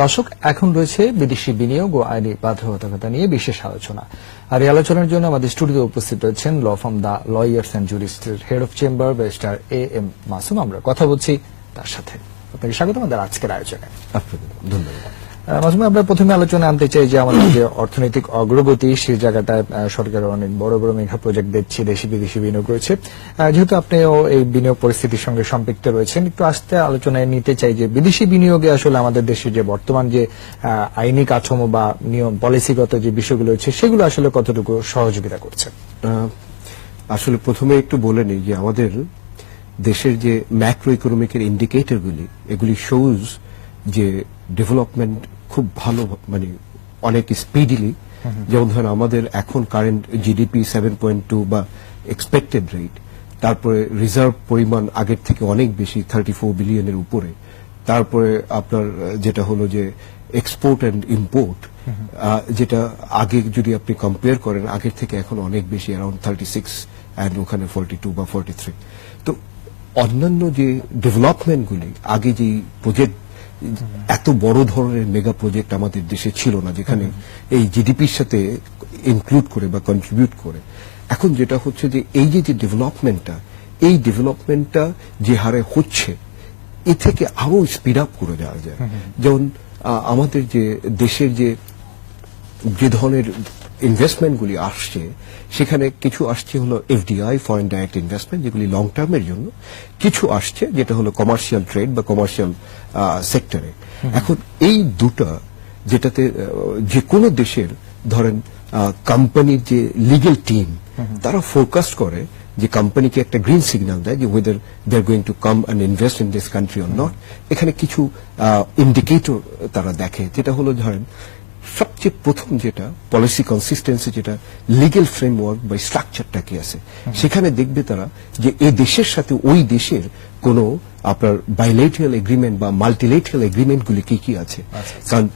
দর্শক, এখন রয়েছে বিদেশি বিনিয়োগ ও আইনি বাধ্যবাধকতা নিয়ে বিশেষ আলোচনা। আর এই আলোচনার জন্য আমাদের স্টুডিওতে উপস্থিত রয়েছেন law firm the lawyers and জুরিস্টের head of chamber barrister A.M. Masum. আমরা কথা বলছি তার সাথে। আপনাকে স্বাগত আমাদের আজকের আয়োজনে। ধন্যবাদ। মাসুম, আমরা প্রথমে আলোচনা আনতে চাই যে আমাদের যে অর্থনৈতিক অগ্রগতি, সেই জায়গাটায় সরকার অনেক বড় বড় মেগা প্রজেক্ট দিচ্ছে, দেশি বিদেশি বিনিয়োগ রয়েছে। যেহেতু আপনিও এই বিনিয়োগ পরিস্থিতির সঙ্গে সম্পৃক্ত রয়েছেন, একটু আস্তে আলোচনায় নিতে চাই যে বিদেশি বিনিয়োগে আসলে আমাদের দেশে যে বর্তমান যে আইনি কাঠামো বা নিয়ম পলিসিগত যে বিষয়গুলো রয়েছে, সেগুলো আসলে কতটুকু সহযোগিতা করছে? আসলে প্রথমে একটু বলে নিই যে আমাদের দেশের যে ম্যাক্রো ইকোনমিকের ইন্ডিকেটরগুলি, এগুলি শোজ যে ডেভেলপমেন্ট খুব ভালো, মানে অনেক স্পিডিলি। যেমন ধরেন আমাদের এখন কারেন্ট জিডিপি 7.2 বা এক্সপেক্টেড রেট, তারপরে রিজার্ভ পরিমাণ আগের থেকে অনেক বেশি, 34 বিলিয়নের উপরে। তারপরে আপনার যেটা হলো যে এক্সপোর্ট অ্যান্ড ইম্পোর্ট, যেটা আগে যদি আপনি কম্পেয়ার করেন আগের থেকে এখন অনেক বেশি, অ্যারাউন্ড 36 অ্যান্ড ওখানে 42 বা 43। তো অন্যান্য যে ডেভেলপমেন্টগুলি, আগে যে প্রজেক্ট, এত বড় ধরনের মেগা প্রজেক্ট আমাদের দেশে ছিল না, যেখানে এই জিডিপির সাথে ইনক্লুড করে বা কন্ট্রিবিউট করে। এখন যেটা হচ্ছে যে এই যে এই ডেভেলপমেন্টটা যে হারে হচ্ছে, এ থেকে আরো স্পিড আপ করে যাওয়া যায়। যেমন আমাদের যে দেশের যে ধরনের ইনভেস্টমেন্টগুলি আসছে, সেখানে কিছু আসছে হলো এফডিআই, ফরেন ডাইরেক্ট ইনভেস্টমেন্ট, যেগুলি লং টার্মের জন্য। কিছু আসছে যেটা হলো কমার্শিয়াল ট্রেড বা কমার্শিয়াল সেক্টরে। এখন এই দুটা, যেটাতে যে কোনো দেশের ধরেন কোম্পানির যে লিগ্যাল টিম, তারা ফোকাস করে যে কোম্পানিকে একটা গ্রিন সিগন্যাল দেয় যে whether they are going to come and invest in this country or not. এখানে কিছু ইন্ডিকেটর তারা দেখে, যেটা হলো ধরেন সবচেয়ে প্রথম যেটা পলিসি কনসিস্টেন্সি, যেটা লিগ্যাল ফ্রেমওয়ার্ক বা স্ট্রাকচারটা কি আছে, সেখানে দেখবে তারা যে এই দেশের সাথে ওই দেশের কোনো আপনার বাইলেটারাল এগ্রিমেন্ট বা মাল্টিলেটারাল এগ্রিমেন্টগুলি কি কি আছে। কারণ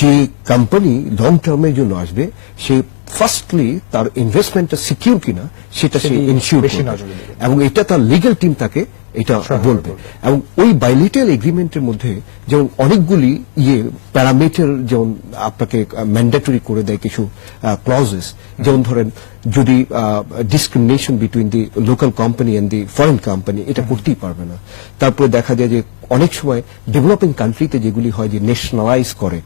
যে কোম্পানি লং টার্মের জন্য আসবে, সে ফার্স্টলি তার ইনভেস্টমেন্টটা সিকিউর কিনা সেটা সে ইনশিওর করবে, এবং এটা তার লিগ্যাল টিম তাকে এটা বলবে। এবং ওই বাইলেটারাল এগ্রিমেন্টের মধ্যে যেমন অনেকগুলি প্যারামিটার, যেমন আপনাকে ম্যান্ডেটরি করে দেয় কিছু ক্লজেস, যেমন ধরেন যদি discrimination between the local company and the foreign company, এটা করতেই পারবে না। তারপরে দেখা যায় যে অনেক সময় ডেভেলপিং কান্ট্রিতে যেগুলি হয় যে ন্যাশনালাইজ করে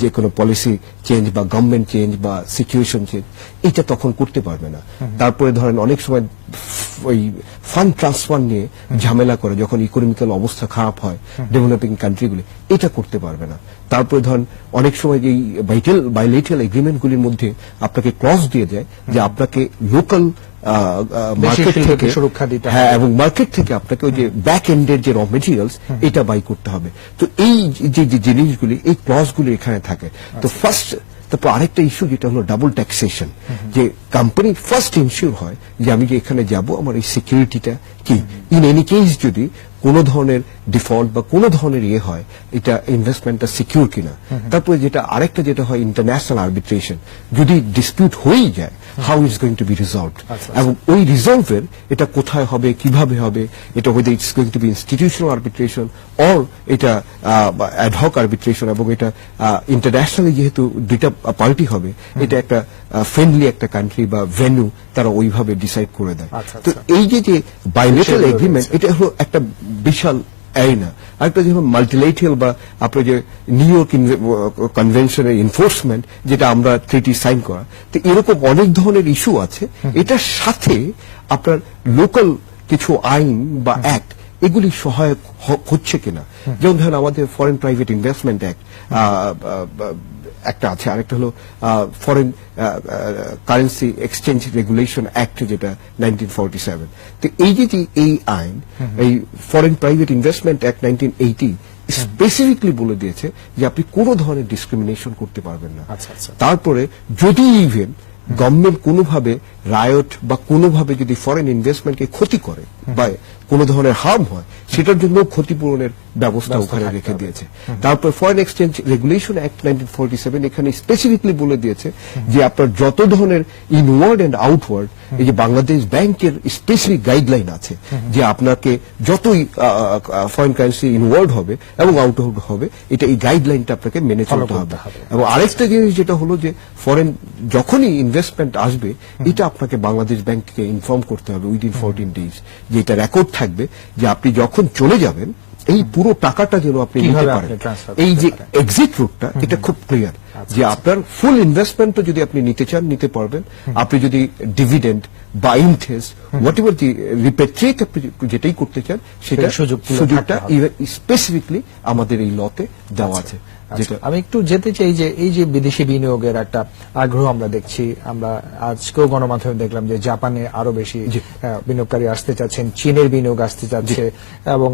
যে কোনো পলিসি চেঞ্জ বা গভর্নমেন্ট চেঞ্জ বা সিচুয়েশন চেঞ্জ, এটা তখন করতে পারবে না। তারপরে ধরেন অনেক সময় ওই ফান্ড ট্রান্সফার নিয়ে ঝামেলা করে, যখন ইকোনমিক্যাল অবস্থা খারাপ হয় ডেভেলপিং কান্ট্রিগুলি, এটা করতে পারবে না। তারপরে ধরেন অনেক সময় এই বাইলেটারাল এগ্রিমেন্টগুলির মধ্যে আপনাকে ক্লজ দিয়ে দেয় যে আপনাকে লোকাল মার্কেট থেকে সুরক্ষা দিতে হবে, এবং মার্কেট থেকে আপনাকে ওই যে ব্যাক এন্ডের যে র মেটেরিয়ালস, এটা বাই করতে হবে। তো এই যে জিনিসগুলি, এই ক্লজগুলি এখানে থাকে। তো ফার্স্ট, তারপর আরেকটা ইস্যু যেটা হলো ডাবল ট্যাক্সেশন, যে কোম্পানি ফার্স্ট ইনশিওর হয় যে আমি যে এখানে যাব, আমার এই সিকিউরিটিটা কি, ইন এনি কেস যদি কোনো ধরনের ডিফল্ট বা কোনো ধরনের হয়, এটা ইনভেস্টমেন্টটা সিকিউর কিনা। তারপরে যেটা আরেকটা যেটা হয় ইন্টারন্যাশনাল আর্বিট্রেশন, যদি ডিসপিউট হয়ে যায়, how is going to be resolved, এবং ওই রিজলভের এটা কোথায় হবে, কিভাবে হবে, এটা whether it's going to be institutional arbitration or এটা অ্যাডহক আর্বিট্রেশন, এবং এটা ইন্টারন্যাশনালি যেহেতু দুইটা পার্টি হবে, এটা একটা ফ্রেন্ডলি একটা কান্ট্রি বা ভেন্যু, তারা ওইভাবে ডিসাইড করে দেয়। তো এই যে বাইলেটারাল এগ্রিমেন্ট, এটা হলো একটা বিশাল এরিনা। আরেকটা যেমন মাল্টিলেটারাল বা আপনার যে নিউ ইয়র্ক কনভেনশনের এনফোর্সমেন্ট, যেটা আমরা ট্রিটি সাইন করা, তো এরকম অনেক ধরনের ইস্যু আছে। এটার সাথে আপনার লোকাল কিছু আইন বা অ্যাক্ট, এগুলি সহায়ক হচ্ছে কিনা। যেমন ধরেন আমাদের ফরেন প্রাইভেট ইনভেস্টমেন্ট অ্যাক্ট একটা আছে, আরেকটা হলো foreign currency exchange regulation act, যেটা 1947। তো এই যে এই আইন, এই foreign private investment act 1980 specifically বলে দিয়েছে যে আপনি কোনো ধরনের ডিসক্রিমিনেশন করতে পারবেন না। তারপরে যদি ইভেন গভর্নমেন্ট কোনোভাবে রায়ট বা কোনোভাবে যদি ফরেন ইনভেস্টমেন্টকে ক্ষতি করে বা কোনো ধরনের হার্ম হয়, সেটার জন্য ক্ষতিপূরণের ব্যবস্থা ওখানে রেখে দিয়েছে। তারপর ফরেন এক্সচেঞ্জ রেগুলেশন অ্যাক্ট 1947 এখানে স্পেসিফিকলি বলে দিয়েছে যে আপনার যত ধরনের ইনওয়ার্ড এন্ড আউটওয়ার্ড, এই যে বাংলাদেশ ব্যাংকের স্পেসিফিক গাইডলাইন আছে যে আপনাকে যতই ফরেন কারেন্সি ইনওয়ার্ড হবে এবং আউটওয়ার্ড হবে, এটা এই গাইডলাইনটা আপনাকে মেনে চলতে হবে। এবং আরেকটা জিনিস যেটা হলো যে ফরেন যখনই ইনভেস্টমেন্ট আসবে, এটা আপনাকে বাংলাদেশ ব্যাংককে ইনফর্ম করতে হবে উইদিন 14 days, যে এটা রেকর্ড থাকবে যে আপনি যখন চলে যাবেন এই পুরো টাকাটা যেন আপনি নিতে পারেন। এই যে এক্সিট রুটটা, এটা খুব ক্লিয়ার যে আপনার ফুল ইনভেস্টমেন্টও যদি আপনি নিতে চান নিতে পারবেন। আপনি যদি ডিভিডেন্ড বা ইন্টারেস্ট হোয়াটএভার যে রিপেট্রিয়েট আপনি যেটাই করতে চান, সেটা সুযোগটা স্পেসিফিকলি আমাদের এই লতে দেওয়া আছে। আমি একটু যেতে চাই যে এই যে বিদেশি বিনিয়োগের একটা আগ্রহ আমরা দেখছি, আমরা আজকেও গণমাধ্যমে দেখলাম যে জাপানে আরো বেশি বিনিয়োগকারী আসতে চাচ্ছেন, চীনের বিনিয়োগ আসতে চাচ্ছে, এবং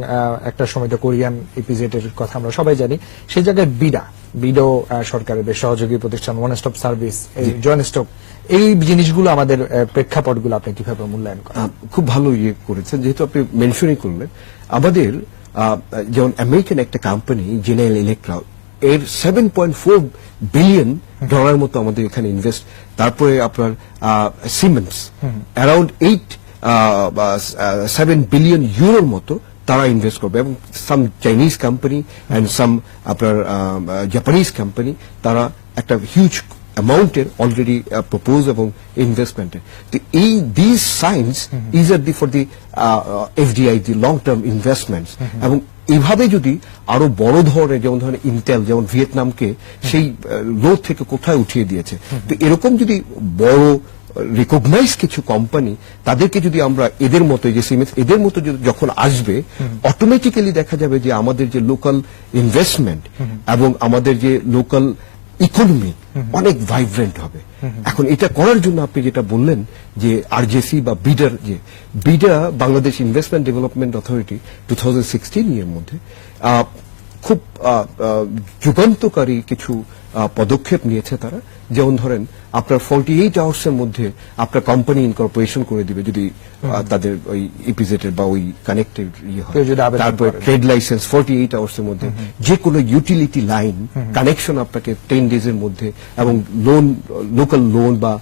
একটা সময় তো কোরিয়ান ইপিজেটের কথা আমরা সবাই জানি। সেই জায়গায় বিডো সরকারের বেশ সহযোগী প্রতিষ্ঠান, ওয়ান স্টপ সার্ভিস, এই জয়েন্ট স্টক, এই জিনিসগুলো আমাদের প্রেক্ষাপটগুলো আপনি কিভাবে মূল্যায়ন করেন? খুব ভালো করেছেন, যেহেতু আপনি মেনশনই করলেন। আমাদের যেমন আমেরিকান একটা কোম্পানি জেনারেল ইলেকট্রিক, এর $7.4 বিলিয়ন মতো আমাদের এখানে ইনভেস্ট। তারপরে আপনার সিমেন্স অ্যারাউন্ড 7 বিলিয়ন ইউরোর মতো তারা ইনভেস্ট করবে, এবং সাম চাইনিজ কোম্পানি অ্যান্ড সাম আপনার জাপানিজ কোম্পানি, তারা একটা হিউজ অ্যামাউন্টের অলরেডি প্রপোজ এবং ইনভেস্টমেন্টের। তো এই this signs is are for the FDI, the long term investments. এবং এইভাবে যদি আরো বড় ধরনের, যেমন ধরেন ইন্টেল যেমন ভিয়েতনামকে সেই লো থেকে কোথায় উঠিয়ে দিয়েছে, তো এরকম যদি বড় রিকগনাইজ কিছু কোম্পানি, তাদেরকে যদি আমরা এদের মতো, যে সিমেন্স এদের মতো যখন আসবে, অটোমেটিক্যালি দেখা যাবে যে আমাদের যে লোকাল ইনভেস্টমেন্ট এবং আমাদের যে লোকাল ইকোনমি অনেক ভাইব্রেন্ট হবে। এখন এটা করার জন্য আপনি যেটা বললেন যে আরজেসি বা BIDA Bangladesh investment development authority 2016 এর মধ্যে খুব যুগান্তকারী কিছু পদক্ষেপ নিয়েছে তারা। যেমন ধরেন আপনার 48 আওয়ার্সের মধ্যে আপনার কোম্পানি ইনকর্পোরেশন করে দিবে যদি তাদের ওই ইপিজেটের বা ওই কানেক্টেড হয়। তারপরে ট্রেড লাইসেন্স 48 আওয়ার্সের মধ্যে, যে কোনো ইউটিলিটি লাইন কানেকশন আপনাকে 10 ডেজের মধ্যে, এবং লোন, লোকাল লোন বা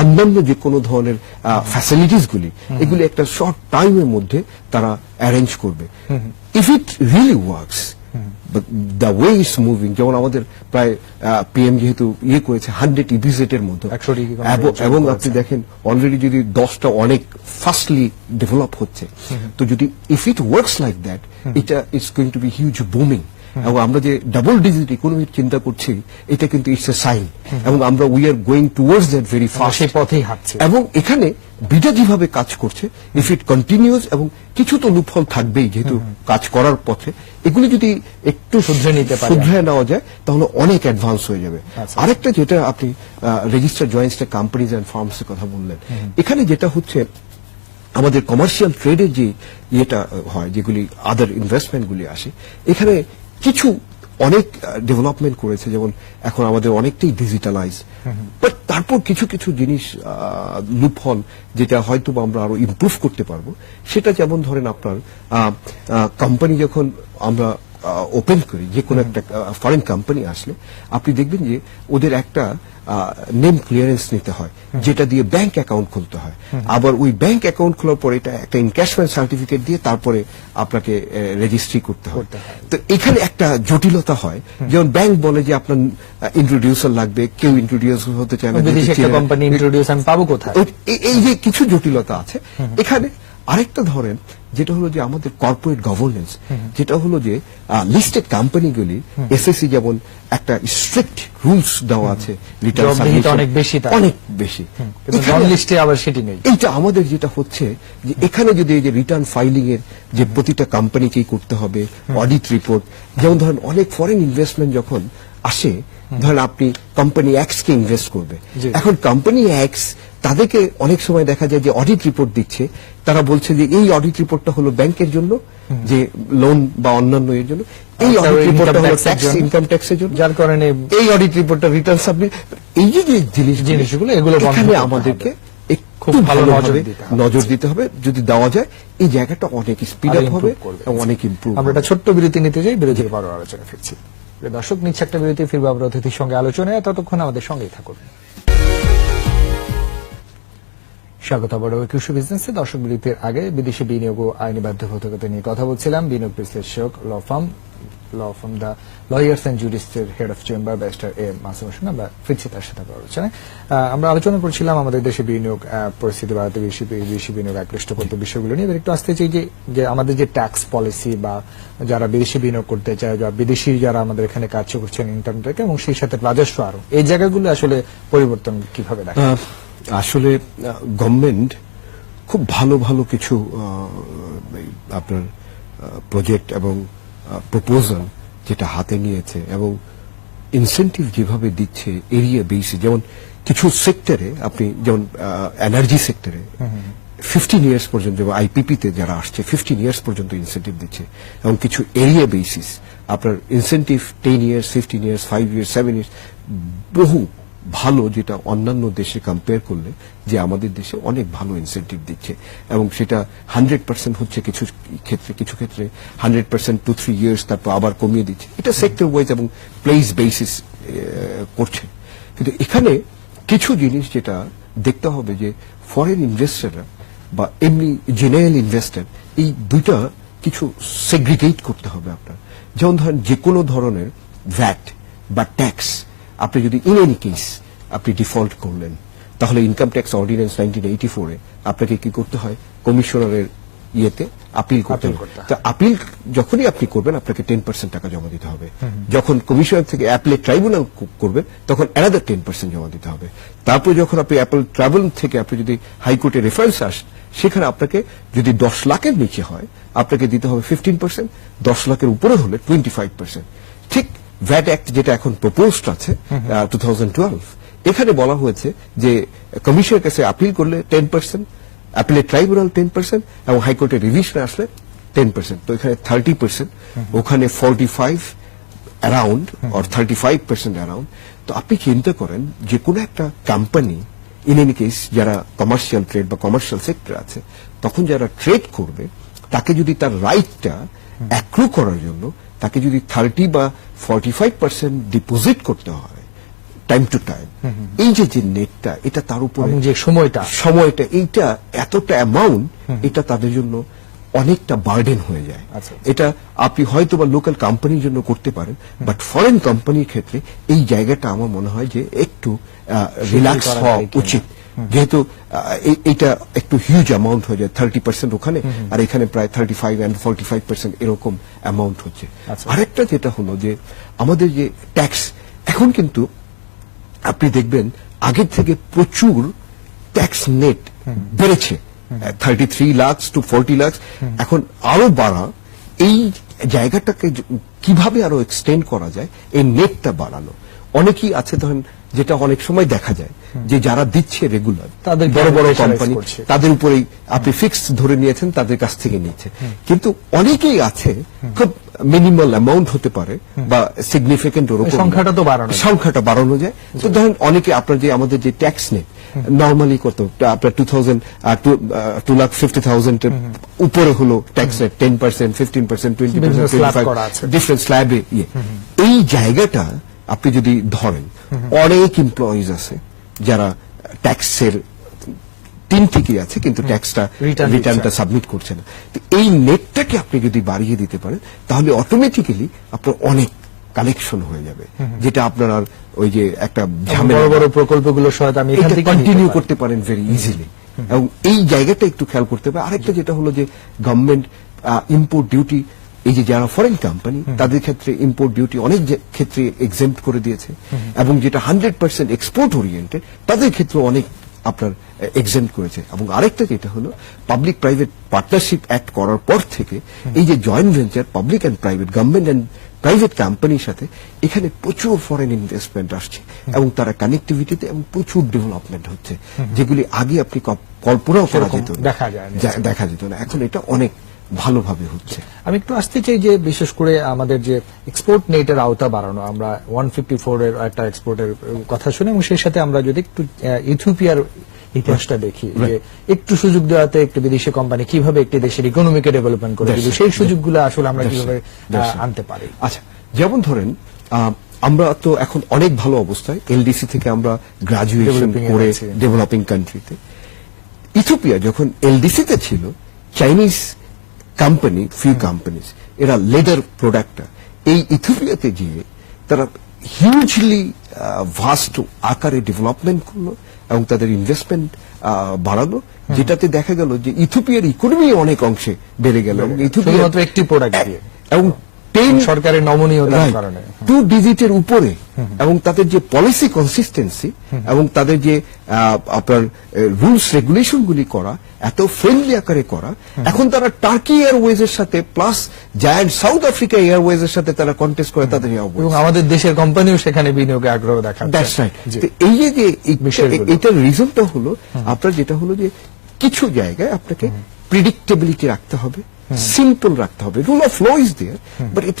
অন্যান্য যে কোনো ধরনের ফ্যাসিলিটিস গুলি, এগুলি একটা শর্ট টাইমের মধ্যে তারা অ্যারেঞ্জ করবে। If it really works, the way it's moving, যেমন আমাদের প্রায় পিএম যেহেতু করেছে 100 ইপিজেটের মতো, এবং আপনি দেখেন অলরেডি যদি 10টা অনেক ফাস্টলি ডেভেলপ হচ্ছে, তো যদি if it works like that, এটা it's going to be huge booming. এবং আমরা যে ডাবল ডিজিট ইকোনমির চিন্তা করছি, এটা কিন্তু ইটস এ সাইন, এবং আমরা we are going towards that very fast, সেই পথেই হাঁটছে। এবং এখানে বিডা যেভাবে কাজ করছে, ইফ ইট কন্টিনিউস, এবং কিছু তো লুপহোল থাকবেই যেহেতু কাজ করার পথে, এগুলি যদি একটু শুধরে নেওয়া যায়, তাহলে অনেক অ্যাডভান্স হয়ে যাবে। আরেকটা যেটা আপনি registered joint stock companies and firms এর কথা বললেন, এখানে যেটা হচ্ছে আমাদের কমার্শিয়াল ট্রেডের যে ইয়েটা হয়, যেগুলি আদার ইনভেস্টমেন্ট গুলি আসে, এখানে কিছু অনেক ডেভেলপমেন্ট করেছে, যেমন এখন আমাদের অনেকটাই ডিজিটালাইজ, বাট তারপর কিছু কিছু জিনিস লুপহল যেটা হয়তো আমরা আরো ইমপ্রুভ করতে পারবো। সেটা যেমন ধরেন আপনার কোম্পানি যখন আমরা ওপেন করি, যে কোনো একটা ফরেন কোম্পানি আসলে, আপনি দেখবেন যে ওদের একটা নেম ক্লিয়ারেন্স নিতে হয়, যেটা দিয়ে ব্যাংক অ্যাকাউন্ট খুলতে হয়। আবার ওই ব্যাংক অ্যাকাউন্ট খোলার পরে এটা একটা এনক্যাশমেন্ট সার্টিফিকেট দিয়ে তারপরে আপনাকে রেজিস্ট্রি করতে হয়। তো এখানে একটা জটিলতা হয়, যেমন ব্যাংক বলে যে আপনার ইন্ট্রোডিউসার লাগবে, কেউ ইন্ট্রোডিউস হতে চায় না, এই যে কিছু জটিলতা আছে এখানে। আরেকটা ধরেন যেটা হলো যে আমাদের কর্পোরেট গভর্নেন্স, যেটা হলো যে লিস্টেড কোম্পানিগুলি এসএসসি যেমন একটা স্ট্রিক্ট রুলস দেওয়া আছে, রিটার্ন অনেক বেশি, আবার সেটি নেই। এইটা আমাদের যেটা হচ্ছে যে এখানে যদি এই যে রিটার্ন ফাইলিং এর যে প্রতিটা কোম্পানিকেই করতে হবে, অডিট রিপোর্ট, যেমন ধরেন অনেক ফরেন ইনভেস্টমেন্ট যখন আসে, ধরেন আপনি কোম্পানি এক্স কে ইনভেস্ট করবে, এখন কোম্পানি এক্স তাদেরকে অনেক সময় দেখা যায় যে অডিট রিপোর্ট দিচ্ছে, তারা বলছে যে এই অডিট রিপোর্টটা হলো ব্যাংকের জন্য, যে লোন বা অন্যান্য এর জন্য। এই অডিট রিপোর্টটা হলো ট্যাক্স, ইনকাম ট্যাক্সের জন্য, যার কারণে এই অডিট রিপোর্টটা রিটার্ন সাবমিট, এই যে জিনিসগুলো এগুলো এখানে আমাদেরকে খুব ভালোভাবে নজর দিতে হবে। যদি দেওয়া যায় এই জায়গাটা অনেক স্পিড আপ হবে এবং অনেক ইমপ্রুভ। আমরা একটা ছোট্ট বিরতি নিতে যাই, বিরতির পর আলোচনা ফিরছি। দর্শক, নিচ্ছে একটা বিরতি, ফিরবো আবার অতিথির সঙ্গে আলোচনায়, ততক্ষণ আমাদের সঙ্গেই থাকুন। স্বাগত আবারও কৃষি বিজনেসে। দর্শক, বিরতির আগে বিদেশি বিনিয়োগ ও আইনি বাধ্যবাধকতা নিয়ে কথা বলছিলাম। বিনিয়োগ বিশ্লেষক law firm the lawyers and jurist এর head of chamber barrister A.M. Masum. আমরা ফিরছি তার সাথে আলোচনায়। আমরা আলোচনা করছিলাম আমাদের দেশে বিনিয়োগ পরিস্থিতি বাড়াতে, বিদেশি বিনিয়োগ আকৃষ্ট করতে বিষয়গুলো নিয়ে। একটু আসতে চাই যে আমাদের যে ট্যাক্স পলিসি বা যারা বিদেশি বিনিয়োগ করতে চায়, বা বিদেশি যারা আমাদের এখানে কাজ করছেন ইনকাম ট্যাক্স এবং সেই সাথে রাজস্ব আরো, এই জায়গাগুলো আসলে পরিবর্তন কিভাবে দেখে? আসলে গভর্নমেন্ট খুব ভালো ভালো কিছু আপনার প্রজেক্ট এবং প্রপোজাল যেটা হাতে নিয়েছে এবং ইনসেন্টিভ যেভাবে দিচ্ছে এরিয়া বেসে, যেমন কিছু সেক্টরে আপনি যেমন এনার্জি সেক্টরে 15 ইয়ার্স পর্যন্ত, যেমন আইপিপিতে যারা আসছে 15 ইয়ার্স পর্যন্ত ইনসেন্টিভ দিচ্ছে, এবং কিছু এরিয়া বেসিস আপনার incentive 10 years, 15 years, 5 years, 7 years, বহু ভালো, যেটা অন্যান্য দেশে কম্পেয়ার করলে যে আমাদের দেশে অনেক ভালো ইনসেন্টিভ দিচ্ছে। এবং সেটা 100% হচ্ছে কিছু ক্ষেত্রে 100% 2-3 ইয়ার্স, তারপর আবার কমিয়ে দিচ্ছে। এটা সেক্টর ওয়াইজ এবং প্লেস বেসিস করছে। কিন্তু এখানে কিছু জিনিস যেটা দেখতে হবে যে ফরেন ইনভেস্টররা বা এমনি জেনারেল ইনভেস্টর, এই দুইটা কিছু সেগ্রিগেট করতে হবে আপনার। যেমন ধরেন যে কোনো ধরনের ভ্যাট বা ট্যাক্স আপনি যদি ইন এনি কেস আপনি ডিফল্ট করলেন, তাহলে ইনকাম ট্যাক্স অর্ডিন্যান্স 1984 আপনাকে কি করতে হয়, কমিশনারের ইয়েতে আপিল করতে হবে। তো আপিল যখনই আপনি করবেন আপনাকে 10% টাকা জমা দিতে হবে। যখন কমিশনার থেকে অ্যাপিলেট ট্রাইব্যুনাল করবেন তখন অ্যানাদার 10% জমা দিতে হবে। তারপর যখন আপনি অ্যাপিলেট ট্রাইব্যুনাল থেকে আপনি যদি হাইকোর্টে রেফারেন্স আসেন, সেখানে আপনাকে যদি 10 লাখের নিচে হয় আপনাকে দিতে হবে 15%, 10 লাখের উপরে হলে 25%। ঠিক ভ্যাট অ্যাক্ট যেটা এখন প্রপোজড আছে 2012, এখানে বলা হয়েছে যে কমিশনের কাছে আপিল করলে 10%, অ্যাপিলেট ট্রাইব্যুনাল 10% এবং হাইকোর্টে রিভিশনে আসলে 10%। তো এখানে 30%, ওখানে 45 অ্যারাউন্ড অর 35% অ্যারাউন্ড। তো আপনি চিন্তা করেন যে কোনো একটা কোম্পানি ইন এনি কেস যারা কমার্শিয়াল ট্রেড বা কমার্শিয়াল সেক্টর আছে, তখন যারা ট্রেড করবে তাকে যদি তার রাইটটা অ্যাক্রু করার জন্য তাকে যদি 30 বা 45% ডিপোজিট করতে হয় টাইম টু টাইম, এই যে নেটটা, এটা তার উপরে যে সময়টা এইটা এতটা অ্যামাউন্ট, এটা তাদের জন্য অনেকটা বার্ডেন হয়ে যায়। এটা আপনি হয়তো বা লোকাল কোম্পানির জন্য করতে পারেন, বাট ফরেন কোম্পানির ক্ষেত্রে এই জায়গাটা আমার মনে হয় যে একটু রিল্যাক্স হওয়া উচিত, যেহেতু এটা একটু হিউজ অ্যামাউন্ট হয়ে যায়। 30% ওখানে, আর এখানে প্রায় 35 and 45% এরকম অ্যামাউন্ট হচ্ছে। আরেকটা যেটা হলো যে আমাদের যে ট্যাক্স, এখন কিন্তু আপনি দেখবেন আগের থেকে প্রচুর ট্যাক্স নেট বেড়েছে, 33 লাখ টু 40 লাখ, এখন আরো বাড়া। এই জায়গাটাকে কিভাবে আরো এক্সটেন্ড করা যায়, এই নেটটা বাড়ানো। অনেকেই আছে ধরেন, যেটা অনেক সময় দেখা যায় যে যারা দিচ্ছে রেগুলার, তাদের বড় বড় কোম্পানি, তাদের উপরেই আপনি ফিক্সড ধরে নিয়েছেন, তাদের কাছ থেকে নিচ্ছে। কিন্তু অনেকেই আছে খুব মিনিমাল অ্যামাউন্ট হতে পারে বা সিগনিফিকেন্ট, ওরকম সংখ্যাটা বাড়ানো যায়। তো ধরেন অনেকে আপনার যে আমাদের যে ট্যাক্স নেট নর্মালি কত, আপনার 2,50,000 এর উপরে হলো ট্যাক্স রেট 10%, 15%, 20%, 25% ডিফারেন্ট স্ল্যাবে। এই জায়গাটা আপনি যদি ধরেন, অনেক এমপ্লয়িজ আছে যারা ট্যাক্সের টিম ঠিকই আছে কিন্তু ট্যাক্সটা রিটার্নটা সাবমিট করছে না। তো এই নেটটাকে আপনি যদি বাড়িয়ে দিতে পারেন তাহলে অটোমেটিক্যালি আপনার অনেক কালেকশন হয়ে যাবে, যেটা আপনার আর ওই যে একটা ঝামেলা, বড় বড় প্রকল্পগুলো সহায়তা আমি এখান থেকে কন্টিনিউ করতে পারেন ভেরি ইজিলি। এবং এই জায়গাটা একটু খেয়াল করতে হবে। আরেকটা যেটা হলো যে গভর্নমেন্ট ইম্পোর্ট ডিউটি, এই যে যারা ফরেন কোম্পানি তাদের ক্ষেত্রে ইম্পোর্ট ডিউটি অনেক ক্ষেত্রে এক্সেম্পট করে দিয়েছে, এবং যেটা 100% এক্সপোর্ট ওরিয়েন্টেড তাদের ক্ষেত্রে অনেক আপনার এক্সেম্পট করেছে। এবং আরেকটা যেটা হলো পাবলিক প্রাইভেট পার্টনারশিপ অ্যাক্ট করার পর থেকে এই যে joint venture, public and private, government and private কোম্পানির সাথে এখানে প্রচুর ফরেন ইনভেস্টমেন্ট আসছে, এবং তারা কানেক্টিভিটিতে এবং প্রচুর ডেভেলপমেন্ট হচ্ছে, যেগুলি আগে আপনি কল্পনাও করা যেত না, দেখা যেত না। এখন এটা অনেক ভালোভাবে হচ্ছে। আমি একটু আসতে চাই যে বিশেষ করে আমাদের যে এক্সপোর্ট নেটের আওতা বাড়ানো, আমরা 154 এর একটা এক্সপোর্টের কথা শুনি এবং সেই সাথে আমরা যদি একটু ইথিওপিয়ার ইতিহাসটা দেখি যে একটু সুযোগ দেওয়াতে একটু বিদেশি কোম্পানি কিভাবে একটি দেশের ইকোনমিকে ডেভেলপমেন্ট করে, কিন্তু সেই সুযোগগুলো আসলে আমরা কিভাবে আনতে পারি। আচ্ছা, যেমন ধরেন আমরা তো এখন অনেক ভালো অবস্থায়, এলডিসি থেকে আমরা গ্রাজুয়েশন করে ডেভেলপিং কান্ট্রিতে। ইথিওপিয়া যখন এলডিসিতে ছিল, চাইনিজ কোম্পানি, ফিউ কোম্পানিজ, এরা লেদার প্রোডাক্টটা এই ইথিওপিয়াতে গিয়ে তারা হিউজলি ভাস্ট আকারে ডেভেলপমেন্ট করলো এবং তাদের ইনভেস্টমেন্ট বাড়ালো, যেটাতে দেখা গেল যে ইথিওপিয়ার ইকোনমি অনেক অংশে বেড়ে গেল এবং ইথিওপিয়া একটি প্রোডাক্ট দিয়ে এবং সরকারের নমনীয়তার কারণে 2 ডিজিটের উপরে, এবং তাদের যে পলিসি কনসিস্টেন্সি এবং তাদের যে আপনার রুলস রেগুলেশন গুলি করা এত ফ্রেন্ডলি আকারে করা, এখন তারা টার্কি এয়ারওয়েজ এর সাথে plus giant south Africa Airways এর সাথে তারা কন্টেস্ট করে তাদের এবং আমাদের দেশের কোম্পানিও সেখানে বিনিয়োগে আগ্রহ দেখাচ্ছে। That's right. এই যে এটার রিজনটা হলো আপনার যেটা হলো যে কিছু জায়গায় আপনাকে প্রেডিক্টেবিলিটি রাখতে হবে, সিম্পল রাখতে হবে। Rule of law is there, but you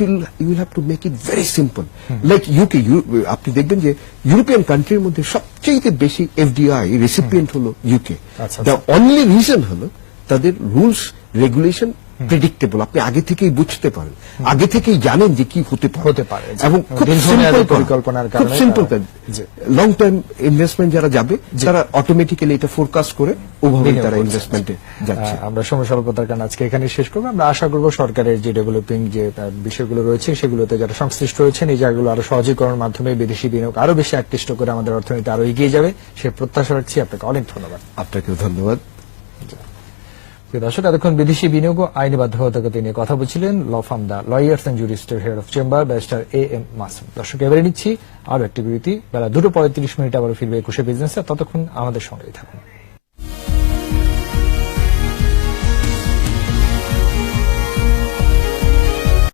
will have to make it very simple. Like UK, আপনি দেখবেন যে ইউরোপিয়ান কান্ট্রির মধ্যে সবচেয়ে বেশি এফডিআই রেসিপিয়েন্ট হলো ইউকে। দ্য অনলি রিজন হলো তাদের রুলস রেগুলেশন প্রেডিক্টেবল, আপনি আগে থেকেই বুঝতে পারেন, আগে থেকেই জানেন যে কি হতে পারে এবং খুব সিম্পল পরিকল্পনার কারণে, খুব সিম্পল কাজ। লং টার্ম ইনভেস্টমেন্ট যারা যাবে তারা অটোমেটিক্যালি এটা ফোরকাস্ট করে ওভাবেই তারা ইনভেস্টমেন্টে যাচ্ছে। আমরা সময় স্বল্পতার কারণে আজকে এখানে শেষ করবো। আমরা আশা করব সরকারের যে ডেভেলপিং যে বিষয়গুলো রয়েছে সেগুলোতে যারা সংশ্লিষ্ট রয়েছেন এই জায়গাগুলো আরো সহজীকরণের মাধ্যমে বিদেশি বিনিয়োগ আরো বেশি আকৃষ্ট করে আমাদের অর্থনীতি আরো এগিয়ে যাবে, সে প্রত্যাশা রাখছি। আপনাকে অনেক ধন্যবাদ। আপনাকেও ধন্যবাদ। দর্শক, এতক্ষণ বিদেশি বিনিয়োগ ও আইনি বাধ্যবাধকতা নিয়ে কথা বলছিলেন law firm the lawyers and জুরিস্টের head of chamber barrister A.M. Masum. দর্শক, এবারে নিচ্ছি আরো একটি বিরতি। বেলা 2:35 আবার ফিরবে 21 বিজনেসে। ততক্ষণ আমাদের সঙ্গেই থাকুন।